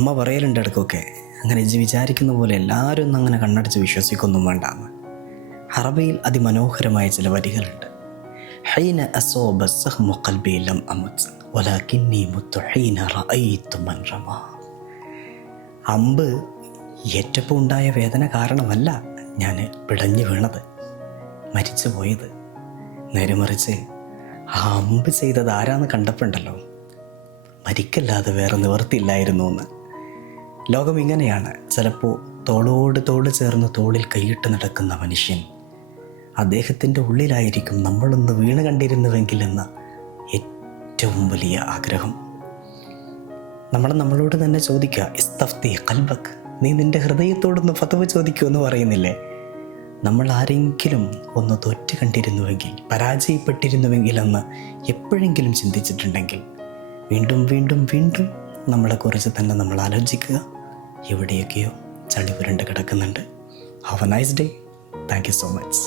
ഉമ്മ പറയലുണ്ട് ഇടയ്ക്കൊക്കെ, അങ്ങനെ വിചാരിക്കുന്ന പോലെ എല്ലാവരും ഒന്നും അങ്ങനെ കണ്ണടച്ച് വിശ്വസിക്കൊന്നും വേണ്ടാന്ന്. അറബിയിൽ അതിമനോഹരമായ ചില വരികളുണ്ട്. ഹൈന അസോബ സഹ്മു ഖൽബി ലം അമുത് വലാകിന്നി മുത്തു ഹൈന റഅയ്തു മൻ റമാ. അമ്പ് ഏറ്റപ്പോൾ ഉണ്ടായ വേദന കാരണമല്ല ഞാൻ പിടഞ്ഞു വീണത്, മരിച്ചു പോയത്. നേരെ മറിച്ച് ആ അമ്പ് ചെയ്തത് ആരാന്ന് കണ്ടപ്പോണ്ടല്ലോ, മരിക്കല്ലാതെ വേറെ നിവർത്തിയില്ലായിരുന്നു എന്ന്. ലോകം ഇങ്ങനെയാണ്. ചിലപ്പോൾ തോളോട് തോള് ചേർന്ന് തോളിൽ കൈയിട്ട് നടക്കുന്ന മനുഷ്യൻ, അദ്ദേഹത്തിൻ്റെ ഉള്ളിലായിരിക്കും നമ്മളൊന്ന് വീണ് കണ്ടിരുന്നുവെങ്കിൽ എന്ന ഏറ്റവും വലിയ ആഗ്രഹം. നമ്മളോട് തന്നെ ചോദിക്കുക, ഇസ്തഫ്തി ഖൽബക്, നീ നിൻ്റെ ഹൃദയത്തോടൊന്ന് ഫത്വ ചോദിക്കുമെന്ന് പറയുന്നില്ലേ? നമ്മൾ ആരെങ്കിലും ഒന്ന് തോറ്റ് കണ്ടിരുന്നുവെങ്കിൽ, പരാജയപ്പെട്ടിരുന്നുവെങ്കിൽ എന്ന് എപ്പോഴെങ്കിലും ചിന്തിച്ചിട്ടുണ്ടെങ്കിൽ വീണ്ടും വീണ്ടും വീണ്ടും നമ്മളെക്കുറിച്ച് തന്നെ നമ്മൾ ആലോചിക്കുക. എവിടെയൊക്കെയോ ചളി പുരണ്ട് കിടക്കുന്നുണ്ട്. Have A nice day. Thank you so much.